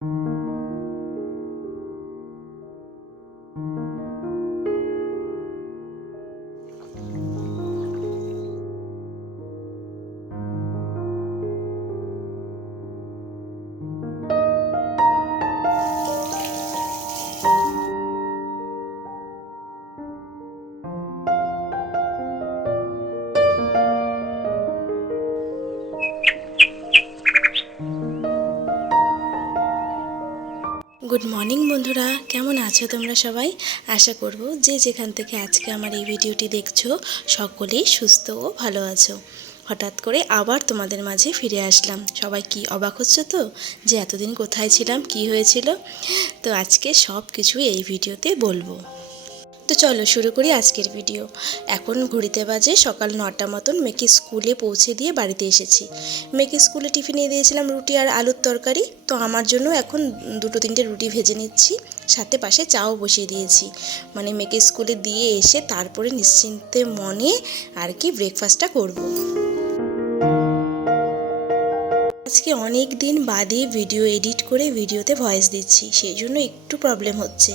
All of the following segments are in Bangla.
গুড মর্নিং বন্ধুরা, কেমন আছো তোমরা সবাই? আশা করব যে যেখান থেকে আজকে আমার এই ভিডিওটি দেখছো সকলেই সুস্থ ও ভালো আছো। হঠাৎ করে আবার তোমাদের মাঝে ফিরে আসলাম। সবাই কি অবাক হচ্ছে তো যে এতদিন কোথায় ছিলাম, কি হয়েছিল? তো আজকে সব কিছুই এই ভিডিওতে বলবো। তো চলো শুরু করি আজকের ভিডিও। এখন ঘড়িতে বাজে সকাল 9টা মতন। মেয়েকে স্কুলে পৌঁছে দিয়ে বাড়িতে এসেছি। মেয়েকে স্কুলে টিফিনে দিয়েছিলাম রুটি আর আলুর তরকারি। তো আমার জন্য এখন 2-3টে রুটি ভেজে নিচ্ছি, সাথে পাশে চাও বসিয়ে দিয়েছি। মানে মেয়েকে স্কুলে দিয়ে এসে তারপরে নিশ্চিন্তে মনে আর কি ব্রেকফাস্টটা করব। আজকে অনেক দিন বাদে ভিডিও এডিট করে ভিডিওতে ভয়েস দিচ্ছি, সেই জন্য একটু প্রবলেম হচ্ছে।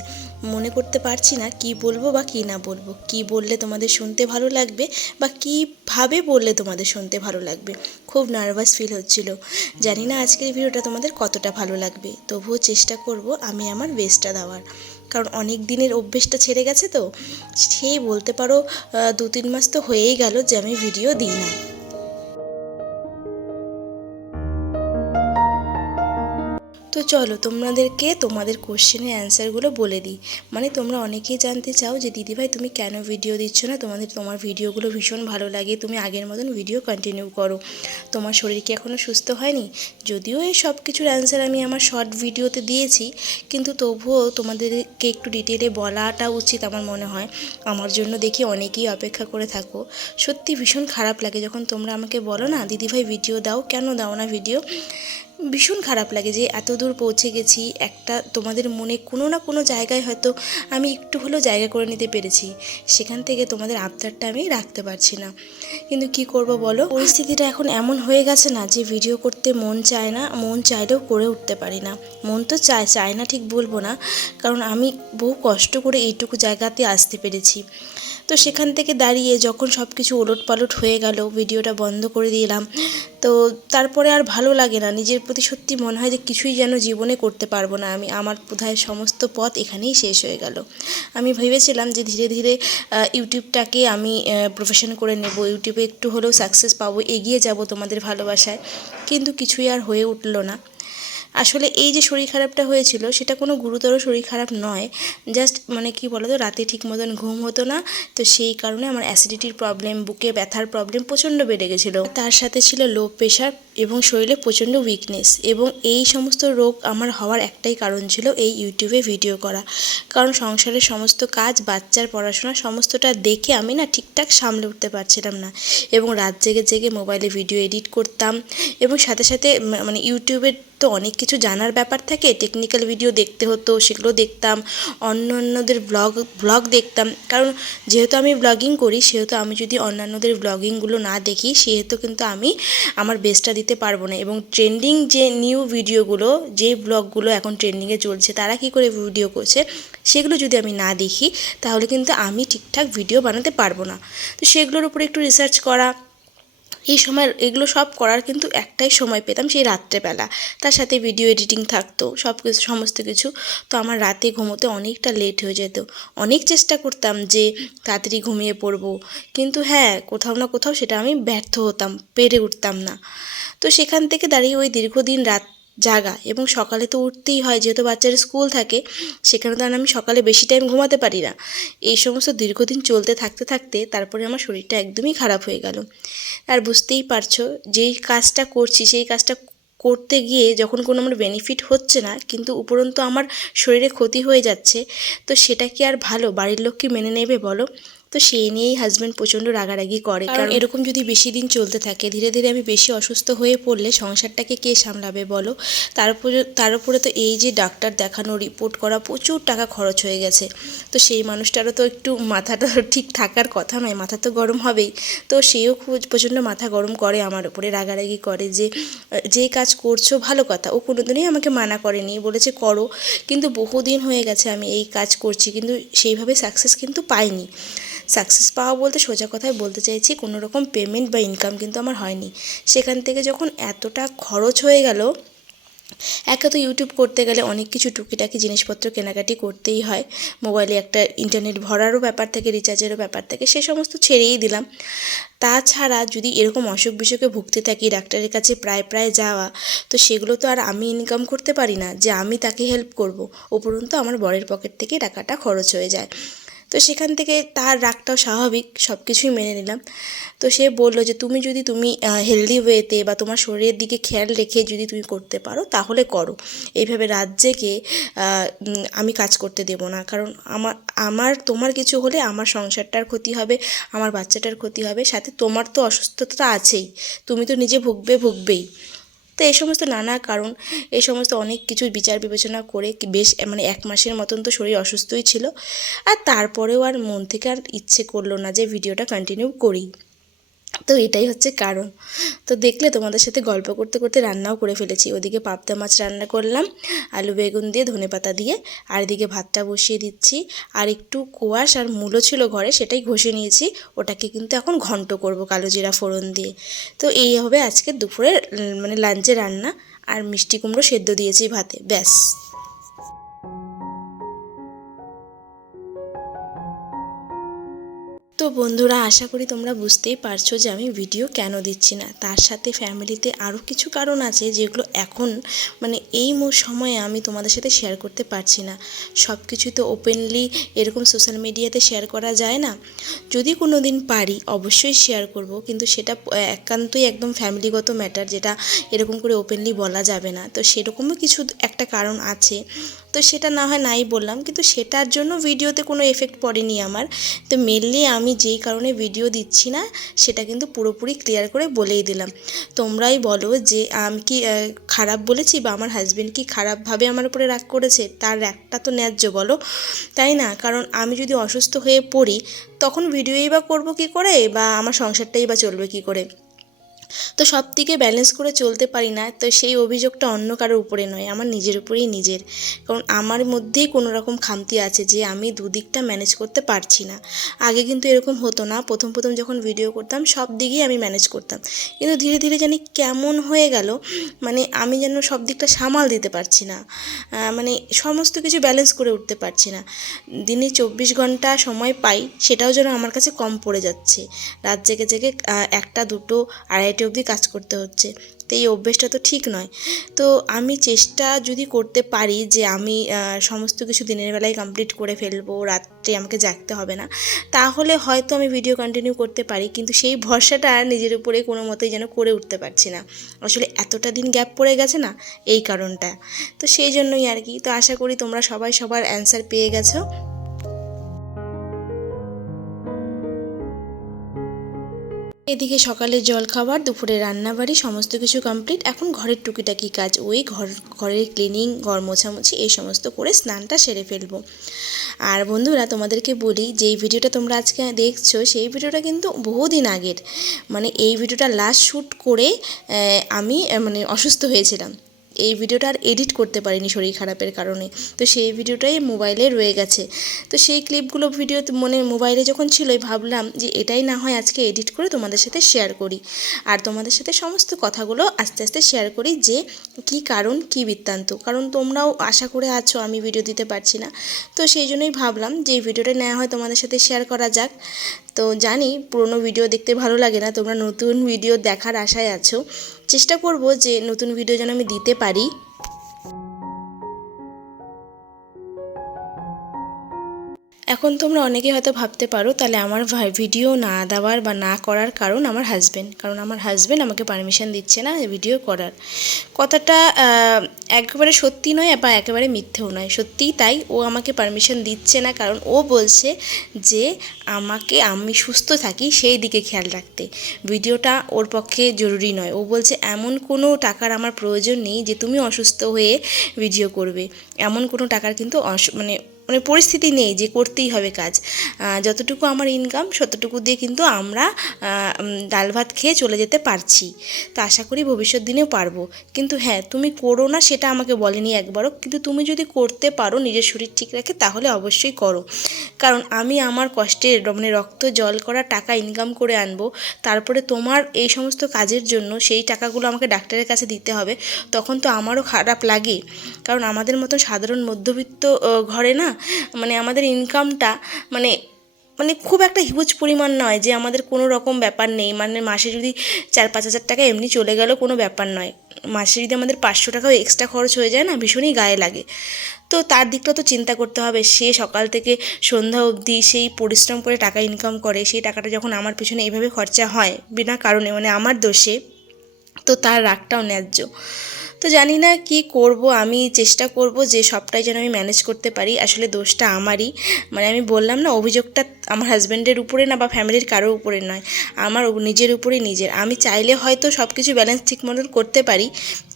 মনে করতে পারছি না কি বলবো বা কি না বলবো, কি বললে তোমাদের শুনতে ভালো লাগবে বা কীভাবে বললে তোমাদের শুনতে ভালো লাগবে। খুব নার্ভাস ফিল হচ্ছিল। জানি না আজকের ভিডিওটা তোমাদের কতটা ভালো লাগবে, তবুও চেষ্টা করব আমি আমার বেস্টটা দেওয়ার। কারণ অনেক দিনের অভ্যেসটা ছেড়ে গেছে, তো সেই বলতে পারো 2-3 মাস তো হয়েই গেল যে আমি ভিডিও দিই না। তো চলো তোমাদেরকে তোমাদের কোশ্চেনের অ্যান্সারগুলো বলে দিই। মানে তোমরা অনেকেই জানতে চাও যে দিদিভাই তুমি কেন ভিডিও দিচ্ছ না, তোমার ভিডিওগুলো ভীষণ ভালো লাগে, তুমি আগের মতন ভিডিও কন্টিনিউ করো, তোমার শরীর কি এখনও সুস্থ হয়নি? যদিও এই সব কিছুর অ্যান্সার আমি আমার শর্ট ভিডিওতে দিয়েছি, কিন্তু তবুও তোমাদেরকে একটু ডিটেলে বলাটা উচিত আমার মনে হয়। আমার জন্য দেখি অনেকেই অপেক্ষা করে থাকো। সত্যি ভীষণ খারাপ লাগে যখন তোমরা আমাকে বলো না দিদিভাই ভিডিও দাও, কেন দাও না ভিডিও। ভীষণ খারাপ লাগে যে এত দূর পৌঁছে গেছি, একটা তোমাদের মনে কোনো না কোনো জায়গায় হয়তো আমি একটু হলেও জায়গা করে নিতে পেরেছি, সেখান থেকে তোমাদের আবদারটা আমি রাখতে পারছি না। কিন্তু কি করব বলো, পরিস্থিতিটা এখন এমন হয়ে গেছে না যে ভিডিও করতে মন চায় না, মন চাইলেও করে উঠতে পারি না। মন তো চায় না ঠিক বলবো না, কারণ আমি বহু কষ্ট করে এইটুকু জায়গাতে আসতে পেরেছি। তো সেখান থেকে দাঁড়িয়ে যখন সব কিছু ওলটপালট হয়ে গেল, ভিডিওটা বন্ধ করে দিলাম, তো তারপরে আর ভালো লাগে না। নিজের প্রতি সত্যি মনে হয় যে কিছুই যেন জীবনে করতে পারবো না আমি, আমার বোধহয় সমস্ত পথ এখানেই শেষ হয়ে গেল। আমি ভেবেছিলাম যে ধীরে ধীরে ইউটিউবটাকে আমি প্রফেশন করে নেব, ইউটিউবে একটু হলেও সাকসেস পাবো, এগিয়ে যাব তোমাদের ভালোবাসায়, কিন্তু কিছুই আর হয়ে উঠলো না। আসলে এই যে শরীর খারাপটা হয়েছিল সেটা কোনো গুরুতর শরীর খারাপ নয়, জাস্ট মানে কি বলো তো, রাতে ঠিক মতন ঘুম হতো না, তো সেই কারণে আমার অ্যাসিডিটির প্রবলেম, বুকে ব্যথার প্রবলেম প্রচণ্ড বেড়ে গেছিলো। তার সাথে ছিল লো প্রেশার এবং শরীরে প্রচণ্ড উইকনেস, এবং এই সমস্ত রোগ আমার হওয়ার একটাই কারণ ছিল এই ইউটিউবে ভিডিও করা। কারণ সংসারের সমস্ত কাজ, বাচ্চার পড়াশোনা সমস্তটা দেখে আমি না ঠিকঠাক সামলে উঠতে পারছিলাম না, এবং রাত জেগে জেগে মোবাইলে ভিডিও এডিট করতাম, এবং সাথে সাথে মানে ইউটিউবের তো অনেক কিছু জানার ব্যাপার থাকে, টেকনিক্যাল ভিডিও দেখতে হতো, সেগুলো দেখতাম, অন্যান্যদের ব্লগ দেখতাম। কারণ যেহেতু আমি ব্লগিং করি, সেহেতু আমি যদি অন্যান্যদের ব্লগিংগুলো না দেখি, সেহেতু কিন্তু আমি আমার বেস্টটা দিতে পারবো না। এবং ট্রেন্ডিং যে নিউ ভিডিওগুলো, যে ব্লগগুলো এখন ট্রেন্ডিংয়ে চলছে, তারা কী করে ভিডিও করছে, সেগুলো যদি আমি না দেখি, তাহলে কিন্তু আমি ঠিকঠাক ভিডিও বানাতে পারবো না। তো সেগুলোর উপরে একটু রিসার্চ করা, এই সময় এগুলো সব করার কিন্তু একটাই সময় পেতাম, সেই রাত্রেবেলা। তার সাথে ভিডিও এডিটিং থাকতো, সব কিছু সমস্ত কিছু। তো আমার রাতে ঘুমোতে অনেকটা লেট হয়ে যেত। অনেক চেষ্টা করতাম যে তাড়াতাড়ি ঘুমিয়ে পড়বো, কিন্তু হ্যাঁ, কোথাও না কোথাও সেটা আমি ব্যর্থ হতাম, পেরে উঠতাম না। তো সেখান থেকে দাঁড়িয়ে ওই দীর্ঘদিন রাত জাগা, এবং সকালে তো উঠতেই হয় যেহেতু বাচ্চার স্কুল থাকে, সেখানে তো আর আমি সকালে বেশি টাইম ঘুমাতে পারি না। এই সমস্ত দীর্ঘদিন চলতে থাকতে থাকতে তারপরে আমার শরীরটা একদমই খারাপ হয়ে গেল। আর বুঝতেই পারছো, যেই কাজটা করছি সেই কাজটা করতে গিয়ে যখন কোনো আমার বেনিফিট হচ্ছে না, কিন্তু উপরন্তু আমার শরীরে ক্ষতি হয়ে যাচ্ছে, তো সেটা কি আর ভালো বাড়ির লোক কি মেনে নেবে বলো? তো তো সেই নিয়েই হাজব্যান্ড প্রচণ্ড রাগারাগি করে, কারণ এরকম যদি বেশি দিন চলতে থাকে ধীরে ধীরে আমি বেশি অসুস্থ হয়ে পড়লে সংসারটাকে কে সামলাবে বলো। তার উপরে তো এই যে ডাক্তার দেখানো, রিপোর্ট করা, প্রচুর টাকা খরচ হয়ে গেছে। তো সেই মানুষটারও তো একটু মাথাটা ঠিক থাকার কথা নয়, মাথা তো গরম হবেই। তো সেও খুব প্রচণ্ড মাথা গরম করে আমার উপরে, রাগারাগি করে যে যেই কাজ করছো ভালো কথা, ও কোনোদিনই আমাকে মানা করেনি, বলেছে করো। কিন্তু বহুদিন হয়ে গেছে আমি এই কাজ করছি, কিন্তু সেইভাবে সাকসেস কিন্তু পাইনি। সাকসেস পাওয়া বলতে সোজা কথায় বলতে চাইছি, কোনো রকম পেমেন্ট বা ইনকাম কিন্তু আমার হয়নি। সেখান থেকে যখন এতটা খরচ হয়ে গেল, একে তো ইউটিউব করতে গেলে অনেক কিছু টুকিটাকি জিনিসপত্র কেনাকাটি করতেই হয়, মোবাইলে একটা ইন্টারনেট ভরারও ব্যাপার থাকে, রিচার্জেরও ব্যাপার থাকে, সে সমস্ত ছেড়েই দিলাম। তাছাড়া যদি এরকম অসুখ বিসুখে ভুগতে থাকি, ডাক্তারের কাছে প্রায় প্রায় যাওয়া, তো সেগুলো তো আর আমি ইনকাম করতে পারি না যে আমি তাকে হেল্প করব। উপরন্তু আমার বরের পকেট থেকে টাকাটা খরচ হয়ে যায়। তো সেখান থেকে তার রাগটাও স্বাভাবিক, সব কিছুই মেনে নিলাম। তো সে বলল যে তুমি হেলদি ওয়েতে বা তোমার শরীরের দিকে খেয়াল রেখে যদি তুমি করতে পারো তাহলে করো, এইভাবে রাত জেগে আমি কাজ করতে দেব না। কারণ আমার তোমার কিছু হলে আমার সংসারটার ক্ষতি হবে, আমার বাচ্চাটার ক্ষতি হবে, সাথে তোমার তো অসুস্থতা আছেই, তুমি তো নিজে ভুগবেই। তো এই সমস্ত নানা কারণ, এই সমস্ত অনেক কিছু বিচার বিবেচনা করে বেশ মানে 1 মাসের মতন তো শরীর অসুস্থই ছিল। আর তারপরেও আর মন থেকে আর ইচ্ছে করলো না যে ভিডিওটা কন্টিনিউ করি। তো এটাই হচ্ছে কারণ। তো দেখলে তোমাদের সাথে গল্প করতে করতে রান্নাও করে ফেলেছি। ওদিকে পাবদা মাছ রান্না করলাম আলু বেগুন দিয়ে, ধনেপাতা দিয়ে, আর এদিকে ভাতটা বসিয়ে দিচ্ছি। আর একটু কোয়াশ আর মূলো ছিল ঘরে, সেটাই ঘষে নিয়েছি, ওটাকে কিন্তু এখন ঘন্ট করব কালো জিরা ফোড়ন দিয়ে। তো এই হবে আজকে দুপুরের মানে লাঞ্চে রান্না। আর মিষ্টি কুমড়ো সেদ্ধ দিয়েছি ভাতে, ব্যাস। তো বন্ধুরা, আশা করি তোমরা বুঝতেই পারছো যে আমি ভিডিও কেন দিচ্ছি না। তার সাথে ফ্যামিলিতে আরও কিছু কারণ আছে যেগুলো এখন মানে এই সময়ে আমি তোমাদের সাথে শেয়ার করতে পারছি না। সব কিছু তো ওপেনলি এরকম সোশ্যাল মিডিয়াতে শেয়ার করা যায় না। যদি কোনো দিন পারি অবশ্যই শেয়ার করব, কিন্তু সেটা একান্তই একদম ফ্যামিলিগত ম্যাটার, যেটা এরকম করে ওপেনলি বলা যাবে না। তো সেরকমও কিছু একটা কারণ আছে, তো সেটা না হয় নাই বললাম, কিন্তু সেটার জন্য ভিডিওতে কোনো এফেক্ট পড়েনি আমার। তো মেনলি আমি যেই কারণে ভিডিও দিচ্ছি না সেটা কিন্তু পুরোপুরি ক্লিয়ার করে বলেই দিলাম। তোমরাই বলো যে আমি কি খারাপ বলেছি, বা আমার হাজব্যান্ড কি খারাপভাবে আমার উপরে রাগ করেছে? তার রাগটা তো ন্যায্য বলো, তাই না? কারণ আমি যদি অসুস্থ হয়ে পড়ি তখন ভিডিওই বা করবো কী করে, বা আমার সংসারটাই বা চলবে কী করে? তো সব দিকে ব্যালেন্স করে চলতে পারি না, তো সেই অভিযোগটা অন্য কারোর উপরে নয়, আমার নিজের উপরেই নিজের। কারণ আমার মধ্যেই কোনো রকম খামতি আছে যে আমি দুদিকটা ম্যানেজ করতে পারছি না। আগে কিন্তু এরকম হতো না, প্রথম প্রথম যখন ভিডিও করতাম সব দিকেই আমি ম্যানেজ করতাম, কিন্তু ধীরে ধীরে জানি কেমন হয়ে গেল, মানে আমি যেন সব দিকটা সামাল দিতে পারছি না, মানে সমস্ত কিছু ব্যালেন্স করে উঠতে পারছি না। দিনে 24 ঘন্টা সময় পাই, সেটাও যেন আমার কাছে কম পড়ে যাচ্ছে। রাত জেগে জেগে 1টা 2টো 2:30 অবধি কাজ করতে হচ্ছে। তো এই অভ্যেসটা তো ঠিক নয়। তো আমি চেষ্টা যদি করতে পারি যে আমি সমস্ত কিছু দিনের বেলায় কমপ্লিট করে ফেলবো, রাত্রে আমাকে জাগতে হবে না, তাহলে হয়তো আমি ভিডিও কন্টিনিউ করতে পারি। কিন্তু সেই ভরসাটা নিজের উপরে কোনো মতেই যেন করে উঠতে পারছি না। আসলে এতটা দিন গ্যাপ পড়ে গেছে না, এই কারণটা। তো সেই জন্যই আর কি। তো আশা করি তোমরা সবাই সবার অ্যান্সার পেয়ে গেছো। এদিকে সকালের জলখাবার, দুপুরে রান্নাবাড়ি সমস্ত কিছু কমপ্লিট। এখন ঘরের টুকিটাকি কাজ, ওই ঘরের ক্লিনিং, ঘর মোছামুছি এই সমস্ত করে স্নানটা সেরে ফেলবো। আর বন্ধুরা, তোমাদেরকে বলি, যেই ভিডিওটা তোমরা আজকে দেখছো সেই ভিডিওটা কিন্তু বহুদিন আগের। মানে এই ভিডিওটা লাস্ট শ্যুট করে আমি মানে অসুস্থ হয়েছিলাম। এই ভিডিওটা আর এডিট করতে পারিনি শরীর খারাপের কারণে। তো সেই ভিডিওটাই মোবাইলে রয়ে গেছে। তো সেই ক্লিপগুলো ভিডিও মানে মোবাইলে যখন ছিলই, ভাবলাম যে এটাই না হয় আজকে এডিট করে তোমাদের সাথে শেয়ার করি, আর তোমাদের সাথে সমস্ত কথাগুলো আস্তে আস্তে শেয়ার করি যে কী কারণ, কী বৃত্তান্ত। কারণ তোমরাও আশা করে আছো আমি ভিডিও দিতে পারছি না, তো সেই জন্যই ভাবলাম যে এই ভিডিওটা নেওয়া হয় তোমাদের সাথে শেয়ার করা যাক। তো জানি পুরনো ভিডিও দেখতে ভালো লাগে না, তোমরা নতুন ভিডিও দেখার আশায় আছো। চেষ্টা করব যে নতুন ভিডিও যেন আমি দিতে পারি। এখন তোমরা অনেকেই হয়তো ভাবতে পারো তাহলে আমার ভিডিও না দেওয়ার বা না করার কারণ আমার হাজব্যান্ড, কারণ আমার হাজব্যান্ড আমাকে পারমিশন দিচ্ছে না ভিডিও করার। কথাটা একেবারে সত্যি নয় বা একেবারে মিথ্যেও নয়, সত্যিই তাই। ও আমাকে পারমিশন দিচ্ছে না কারণ ও বলছে যে আমি সুস্থ থাকি সেই দিকে খেয়াল রাখতে, ভিডিওটা ওর পক্ষে জরুরি নয়। ও বলছে এমন কোনো টাকার আমার প্রয়োজন নেই যে তুমি অসুস্থ হয়ে ভিডিও করবে, এমন কোনো টাকার কিন্তু মানে পরিস্থিতি নেই যে করতেই হবে কাজ। যতটুকু আমার ইনকাম ততটুকু দিয়ে কিন্তু আমরা ডাল ভাত খেয়ে চলে যেতে পারছি, তো আশা করি ভবিষ্যৎ দিনেও পারবো। কিন্তু হ্যাঁ, তুমি করো না সেটা আমাকে বলেনি একবারও, কিন্তু তুমি যদি করতে পারো নিজের শরীর ঠিক রাখে তাহলে অবশ্যই করো। কারণ আমি আমার কষ্টের রক্ত জল করা টাকা ইনকাম করে আনবো, তারপরে তোমার এই সমস্ত কাজের জন্য সেই টাকাগুলো আমাকে ডাক্তারের কাছে দিতে হবে, তখন তো আমারও খারাপ লাগে। কারণ আমাদের মতো সাধারণ মধ্যবিত্ত ঘরে না, আমাদের ইনকামটা মানে খুব একটা হিউজ পরিমাণ নয় যে আমাদের কোনো রকম ব্যাপার নেই, মাসে যদি 4-5 হাজার টাকা এমনি চলে গেলেও কোনো ব্যাপার নয়। মাসে যদি আমাদের 500 টাকাও এক্সট্রা খরচ হয়ে যায় না, ভীষণই গায়ে লাগে। তো তার দিকটা তো চিন্তা করতে হবে। সে সকাল থেকে সন্ধ্যা অবধি সেই পরিশ্রম করে টাকা ইনকাম করে, সেই টাকাটা যখন আমার পিছনে এইভাবে খরচা হয় বিনা কারণে, আমার দোষে, তো তার রাগটাও ন্যায্য। তো জানি না কি করব, আমি চেষ্টা করব যে সবটাই যেন আমি ম্যানেজ করতে পারি। আসলে দোষটা আমারই, আমি বললাম না, অভিযোগটা আমার হাজব্যান্ডের উপরে না বা ফ্যামিলির কারোর উপরে নয়, আমার নিজের উপরেই নিজের। আমি চাইলে হয়তো সব কিছু ব্যালেন্স ঠিক মতন করতে পারি,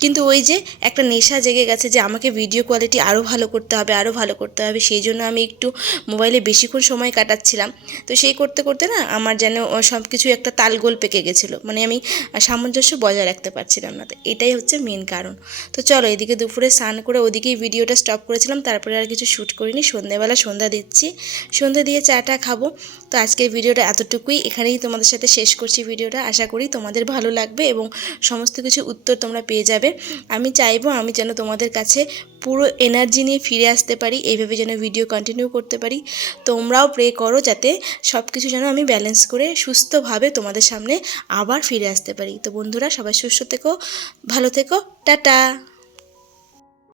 কিন্তু ওই যে একটা নেশা জেগে গেছে যে আমাকে ভিডিও কোয়ালিটি আরও ভালো করতে হবে, আরও ভালো করতে হবে। সেই জন্য আমি একটু মোবাইলে বেশিক্ষণ সময় কাটাচ্ছিলাম। তো সেই করতে করতে না আমার যেন সব কিছু একটা তালগোল পেকে গেছিলো, আমি সামঞ্জস্য বজায় রাখতে পারছিলাম না। তো এটাই হচ্ছে মেন কারণ। তো চলো, এদিকে দুপুরে স্নান করে ওদিকেই ভিডিওটা স্টপ করেছিলাম, তারপরে আর কিছু শ্যুট করিনি। সন্ধ্যাবেলা সন্ধ্যা দিচ্ছি, সন্ধ্যা দিয়ে চাটা খাবো। তো আজকের ভিডিওটা এতটুকুই, এখানেই তোমাদের সাথে শেষ করছি ভিডিওটা। আশা করি তোমাদের ভালো লাগবে এবং সমস্ত কিছু উত্তর তোমরা পেয়ে যাবে। আমি চাইবো আমি যেন তোমাদের কাছে পুরো এনার্জি নিয়ে ফিরে আসতে পারি, এইভাবে যেন ভিডিও কন্টিনিউ করতে পারি। তোমরাও প্রে করো যাতে সব কিছু যেন আমি ব্যালেন্স করে সুস্থভাবে তোমাদের সামনে আবার ফিরে আসতে পারি। তো বন্ধুরা, সবাই সুস্থ থেকো, ভালো থেকো, টাটা।